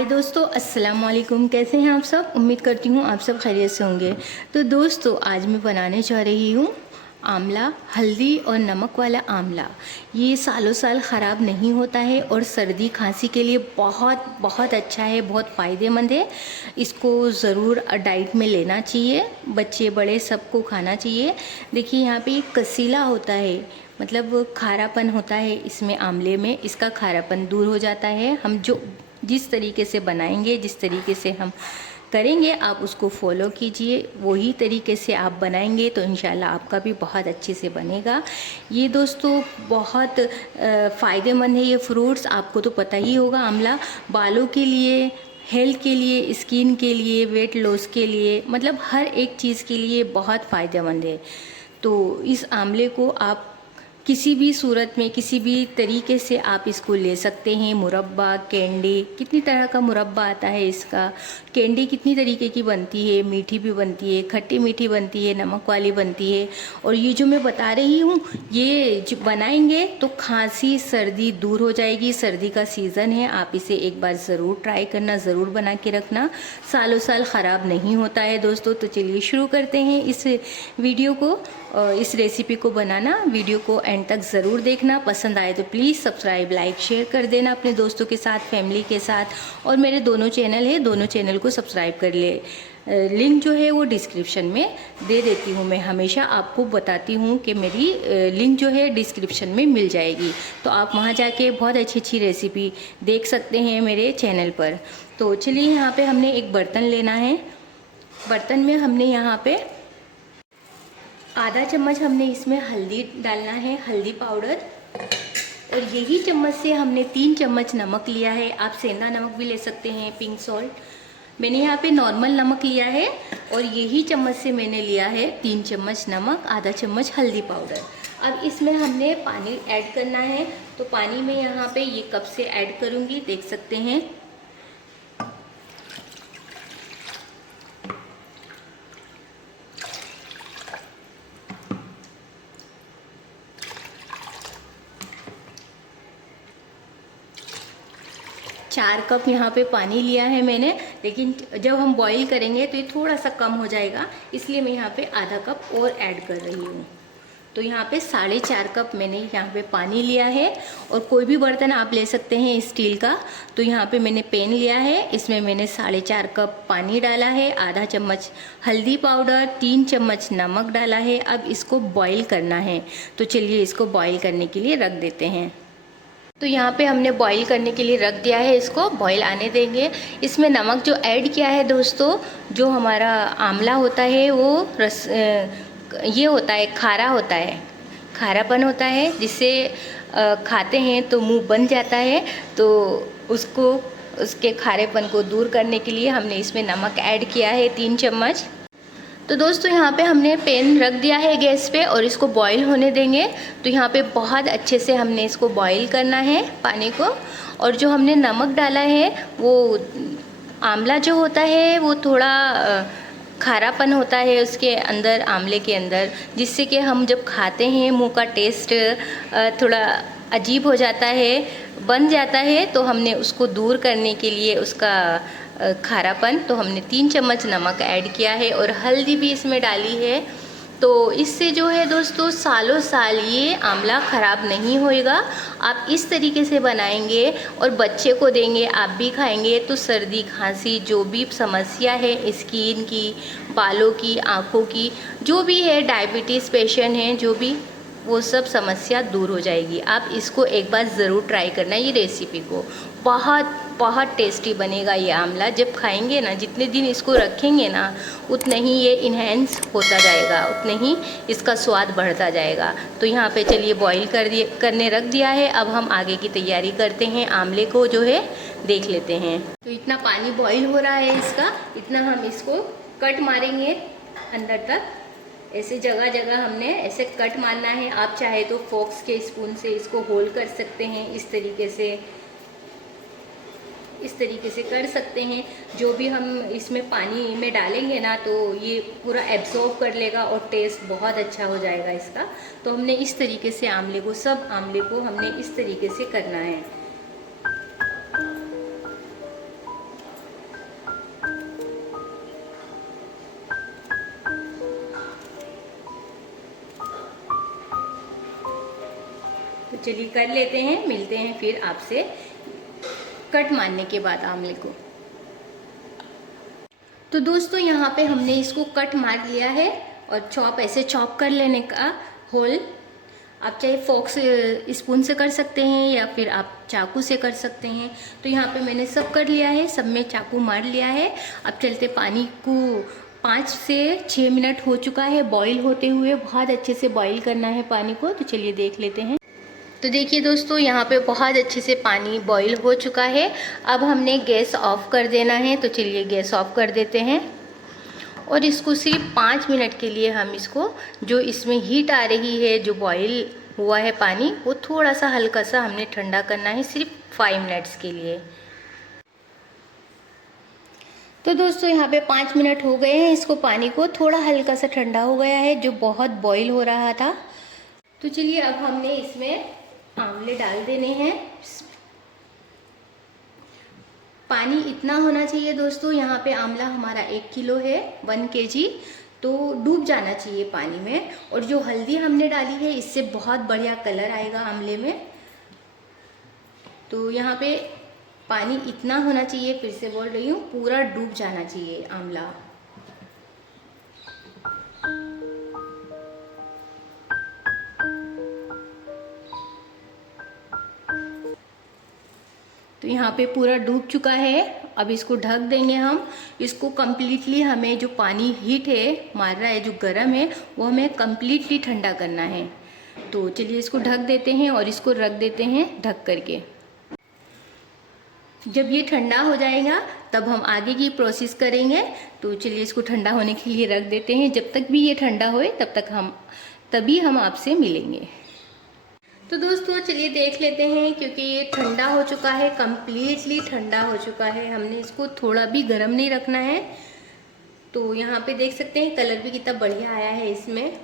हाय दोस्तों, अस्सलाम वालेकुम। कैसे हैं आप सब? उम्मीद करती हूँ आप सब खैरियत से होंगे। तो दोस्तों, आज मैं बनाने जा रही हूँ आंवला, हल्दी और नमक वाला आंवला। ये सालों साल ख़राब नहीं होता है और सर्दी खांसी के लिए बहुत बहुत अच्छा है, बहुत फ़ायदेमंद है। इसको ज़रूर डाइट में लेना चाहिए, बच्चे बड़े सबको खाना चाहिए। देखिए यहाँ पे कसीला होता है, मतलब खारापन होता है इसमें, आंवले में इसका खारापन दूर हो जाता है। हम जो जिस तरीके से बनाएंगे, जिस तरीके से हम करेंगे, आप उसको फॉलो कीजिए। वही तरीके से आप बनाएंगे तो इंशाल्लाह आपका भी बहुत अच्छे से बनेगा। ये दोस्तों बहुत फ़ायदेमंद है ये फ्रूट्स। आपको तो पता ही होगा, आंवला बालों के लिए, हेल्थ के लिए, स्किन के लिए, वेट लॉस के लिए, मतलब हर एक चीज़ के लिए बहुत फ़ायदेमंद है। तो इस आंवले को आप किसी भी सूरत में, किसी भी तरीके से आप इसको ले सकते हैं। मुरब्बा, कैंडी, कितनी तरह का मुरब्बा आता है इसका। कैंडी कितनी तरीके की बनती है, मीठी भी बनती है, खट्टी मीठी बनती है, नमक वाली बनती है। और ये जो मैं बता रही हूँ, ये जो बनाएंगे तो खांसी सर्दी दूर हो जाएगी। सर्दी का सीज़न है, आप इसे एक बार ज़रूर ट्राई करना, ज़रूर बना के रखना। सालों साल ख़राब नहीं होता है दोस्तों। तो चलिए शुरू करते हैं इस वीडियो को, इस रेसिपी को बनाना। वीडियो को एंड तक ज़रूर देखना। पसंद आए तो प्लीज़ सब्सक्राइब, लाइक, शेयर कर देना अपने दोस्तों के साथ, फैमिली के साथ। और मेरे दोनों चैनल है, दोनों चैनल को सब्सक्राइब कर ले। लिंक जो है वो डिस्क्रिप्शन में दे देती हूँ। मैं हमेशा आपको बताती हूँ कि मेरी लिंक जो है डिस्क्रिप्शन में मिल जाएगी, तो आप वहाँ जाके बहुत अच्छी अच्छी रेसिपी देख सकते हैं मेरे चैनल पर। तो चलिए, यहाँ पे हमने एक बर्तन लेना है। बर्तन में हमने यहाँ पे आधा चम्मच हमने इसमें हल्दी डालना है, हल्दी पाउडर। और यही चम्मच से हमने 3 चम्मच नमक लिया है। आप सेंधा नमक भी ले सकते हैं, पिंक सॉल्ट। मैंने यहाँ पे नॉर्मल नमक लिया है और यही चम्मच से मैंने लिया है 3 चम्मच नमक, आधा चम्मच हल्दी पाउडर। अब इसमें हमने पानी ऐड करना है। तो पानी में यहाँ पे ये कप से ऐड करूँगी, देख सकते हैं। चार कप यहाँ पे पानी लिया है मैंने, लेकिन जब हम बॉईल करेंगे तो ये थोड़ा सा कम हो जाएगा, इसलिए मैं यहाँ पे आधा कप और ऐड कर रही हूँ। तो यहाँ पे 4.5 कप मैंने यहाँ पे पानी लिया है। और कोई भी बर्तन आप ले सकते हैं स्टील का। तो यहाँ पे मैंने पैन लिया है, इसमें मैंने 4.5 कप पानी डाला है, आधा चम्मच हल्दी पाउडर, 3 चम्मच नमक डाला है। अब इसको बॉईल करना है। तो चलिए इसको बॉईल करने के लिए रख देते हैं। तो यहाँ पे हमने बॉईल करने के लिए रख दिया है, इसको बॉईल आने देंगे। इसमें नमक जो ऐड किया है दोस्तों, जो हमारा आंवला होता है वो ये होता है, खारा होता है, खारापन होता है, जिससे खाते हैं तो मुंह बन जाता है। तो उसको, उसके खारेपन को दूर करने के लिए हमने इसमें नमक ऐड किया है 3 चम्मच। तो दोस्तों यहाँ पे हमने पैन रख दिया है गैस पे और इसको बॉईल होने देंगे। तो यहाँ पे बहुत अच्छे से हमने इसको बॉईल करना है पानी को। और जो हमने नमक डाला है, वो आंवला जो होता है वो थोड़ा खारापन होता है उसके अंदर, आंवले के अंदर, जिससे कि हम जब खाते हैं मुंह का टेस्ट थोड़ा अजीब हो जाता है, बन जाता है। तो हमने उसको दूर करने के लिए उसका खारापन, तो हमने 3 चम्मच नमक ऐड किया है और हल्दी भी इसमें डाली है। तो इससे जो है दोस्तों, सालों साल ये आंवला ख़राब नहीं होएगा। आप इस तरीके से बनाएंगे और बच्चे को देंगे, आप भी खाएंगे, तो सर्दी खांसी जो भी समस्या है, स्किन की, बालों की, आँखों की, जो भी है, डायबिटीज़ पेशेंट हैं जो भी, वो सब समस्या दूर हो जाएगी। आप इसको एक बार ज़रूर ट्राई करना, ये रेसिपी को। बहुत बहुत टेस्टी बनेगा ये आंवला। जब खाएंगे ना, जितने दिन इसको रखेंगे ना, उतने ही ये इन्हेंस होता जाएगा, उतने ही इसका स्वाद बढ़ता जाएगा। तो यहाँ पे चलिए बॉईल करने रख दिया है। अब हम आगे की तैयारी करते हैं, आंवले को जो है देख लेते हैं। तो इतना पानी बॉईल हो रहा है इसका, इतना हम इसको कट मारेंगे अंदर तक। ऐसे जगह जगह हमने ऐसे कट मारना है। आप चाहे तो फोक्स के स्पून से इसको होल कर सकते हैं, इस तरीके से कर सकते हैं। जो भी हम इसमें पानी में डालेंगे ना, तो ये पूरा एब्जॉर्ब कर लेगा और टेस्ट बहुत अच्छा हो जाएगा इसका। तो हमने इस तरीके से आंवले को, सब आंवले को हमने इस तरीके से करना है। चलिए कर लेते हैं, मिलते हैं फिर आपसे कट मारने के बाद आंवले को। तो दोस्तों यहाँ पे हमने इसको कट मार लिया है और चॉप ऐसे चॉप कर लेने का होल। आप चाहे फोक से स्पून से कर सकते हैं या फिर आप चाकू से कर सकते हैं। तो यहाँ पे मैंने सब कर लिया है, सब में चाकू मार लिया है। अब चलते पानी को 5 से 6 मिनट हो चुका है बॉईल होते हुए, बहुत अच्छे से बॉईल करना है पानी को। तो चलिए देख लेते हैं। तो देखिए दोस्तों यहाँ पे बहुत अच्छे से पानी बॉईल हो चुका है। अब हमने गैस ऑफ कर देना है। तो चलिए गैस ऑफ कर देते हैं और इसको सिर्फ 5 मिनट के लिए हम इसको, जो इसमें हीट आ रही है, जो बॉईल हुआ है पानी, वो थोड़ा सा हल्का सा हमने ठंडा करना है, सिर्फ 5 मिनट्स के लिए। तो दोस्तों यहाँ पे 5 मिनट हो गए हैं, इसको पानी को थोड़ा हल्का सा ठंडा हो गया है, जो बहुत बॉईल हो रहा था। तो चलिए अब हमने इसमें आंवले डाल देने हैं। पानी इतना होना चाहिए दोस्तों, यहाँ पे आंवला हमारा 1 किलो है, 1 kg, तो डूब जाना चाहिए पानी में। और जो हल्दी हमने डाली है इससे बहुत बढ़िया कलर आएगा आंवले में। तो यहाँ पे पानी इतना होना चाहिए, फिर से बोल रही हूँ, पूरा डूब जाना चाहिए आंवला। तो यहाँ पे पूरा डूब चुका है। अब इसको ढक देंगे हम। इसको कम्प्लीटली, हमें जो पानी हीट है मार रहा है, जो गर्म है, वो हमें कम्प्लीटली ठंडा करना है। तो चलिए इसको ढक देते हैं और इसको रख देते हैं ढक करके। जब ये ठंडा हो जाएगा तब हम आगे की प्रोसेस करेंगे। तो चलिए इसको ठंडा होने के लिए रख देते हैं। जब तक भी ये ठंडा होए तभी हम आपसे मिलेंगे। तो दोस्तों चलिए देख लेते हैं, क्योंकि ये ठंडा हो चुका है, कम्प्लीटली ठंडा हो चुका है। हमने इसको थोड़ा भी गर्म नहीं रखना है। तो यहाँ पे देख सकते हैं कलर भी कितना बढ़िया आया है इसमें।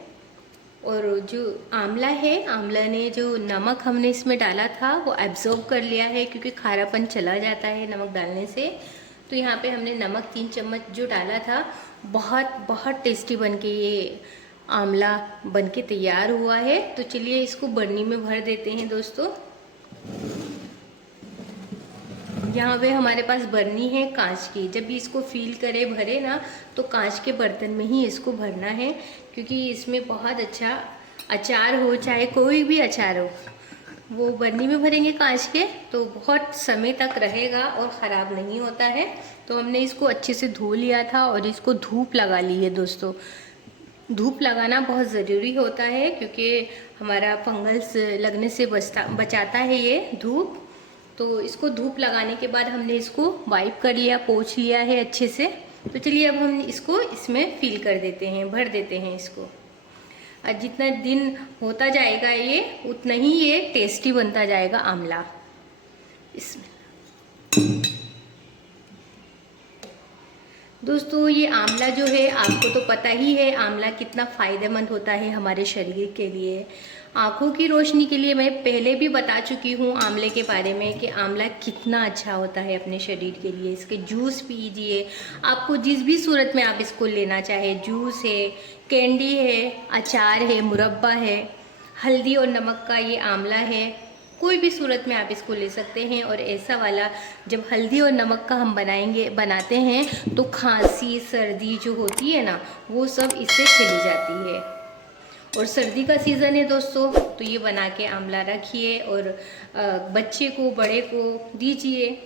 और जो आंवला है, आंवला ने जो नमक हमने इसमें डाला था वो एब्जॉर्ब कर लिया है, क्योंकि खारापन चला जाता है नमक डालने से। तो यहाँ पे हमने नमक 3 चम्मच जो डाला था, बहुत बहुत टेस्टी बन के ये आंवला बनके तैयार हुआ है। तो चलिए इसको बर्नी में भर देते हैं दोस्तों। यहाँ पे हमारे पास बर्नी है कांच की। जब भी इसको फील करे भरे ना, तो कांच के बर्तन में ही इसको भरना है, क्योंकि इसमें बहुत अच्छा अचार हो, चाहे कोई भी अचार हो, वो बर्नी में भरेंगे कांच के तो बहुत समय तक रहेगा और ख़राब नहीं होता है। तो हमने इसको अच्छे से धो लिया था और इसको धूप लगा ली है दोस्तों। धूप लगाना बहुत ज़रूरी होता है, क्योंकि हमारा फंगस लगने से बचाता है ये धूप। तो इसको धूप लगाने के बाद हमने इसको वाइप कर लिया, पोंछ लिया है अच्छे से। तो चलिए अब हम इसको इसमें फिल कर देते हैं, भर देते हैं इसको। और जितना दिन होता जाएगा ये, उतना ही ये टेस्टी बनता जाएगा आंवला इसमें। दोस्तों ये आंवला जो है, आपको तो पता ही है आंवला कितना फ़ायदेमंद होता है हमारे शरीर के लिए। आँखों की रोशनी के लिए मैं पहले भी बता चुकी हूँ आंवले के बारे में, कि आंवला कितना अच्छा होता है अपने शरीर के लिए। इसके जूस पीजिए, आपको जिस भी सूरत में आप इसको लेना चाहे, जूस है, कैंडी है, अचार है, मुरब्बा है, हल्दी और नमक का ये आंवला है, कोई भी सूरत में आप इसको ले सकते हैं। और ऐसा वाला जब हल्दी और नमक का हम बनाते हैं तो खांसी सर्दी जो होती है ना, वो सब इससे चली जाती है। और सर्दी का सीज़न है दोस्तों, तो ये बना के आंवला रखिए और बच्चे को, बड़े को दीजिए।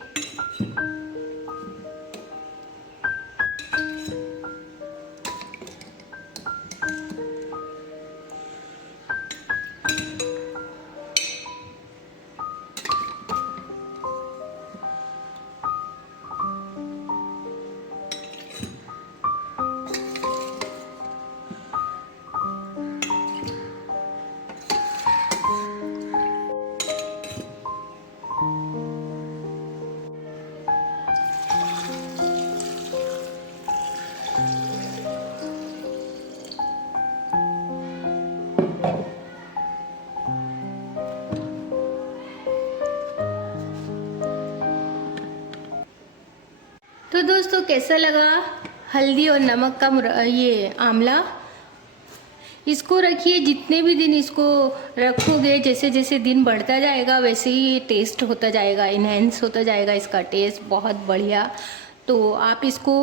तो दोस्तों कैसा लगा हल्दी और नमक का ये आंवला? इसको रखिए, जितने भी दिन इसको रखोगे, जैसे जैसे दिन बढ़ता जाएगा वैसे ही टेस्ट होता जाएगा, इन्हेंस होता जाएगा इसका टेस्ट बहुत बढ़िया। तो आप इसको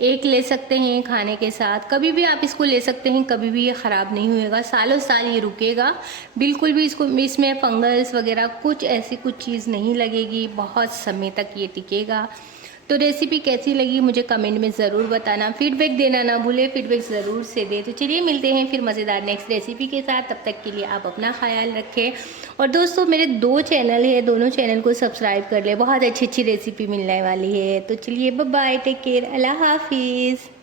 एक ले सकते हैं खाने के साथ, कभी भी आप इसको ले सकते हैं, कभी भी ये ख़राब नहीं होएगा, सालों साल ये रुकेगा। बिल्कुल भी इसमें फंगस वगैरह कुछ ऐसी कुछ चीज़ नहीं लगेगी, बहुत समय तक ये टिकेगा। तो रेसिपी कैसी लगी मुझे कमेंट में ज़रूर बताना, फीडबैक देना ना भूले, फीडबैक ज़रूर से दे। तो चलिए मिलते हैं फिर मज़ेदार नेक्स्ट रेसिपी के साथ, तब तक के लिए आप अपना ख्याल रखें। और दोस्तों मेरे 2 चैनल है, दोनों चैनल को सब्सक्राइब कर ले, बहुत अच्छी अच्छी रेसिपी मिलने वाली है। तो चलिए बाय बाय, टेक केयर, अल्लाह हाफिज़।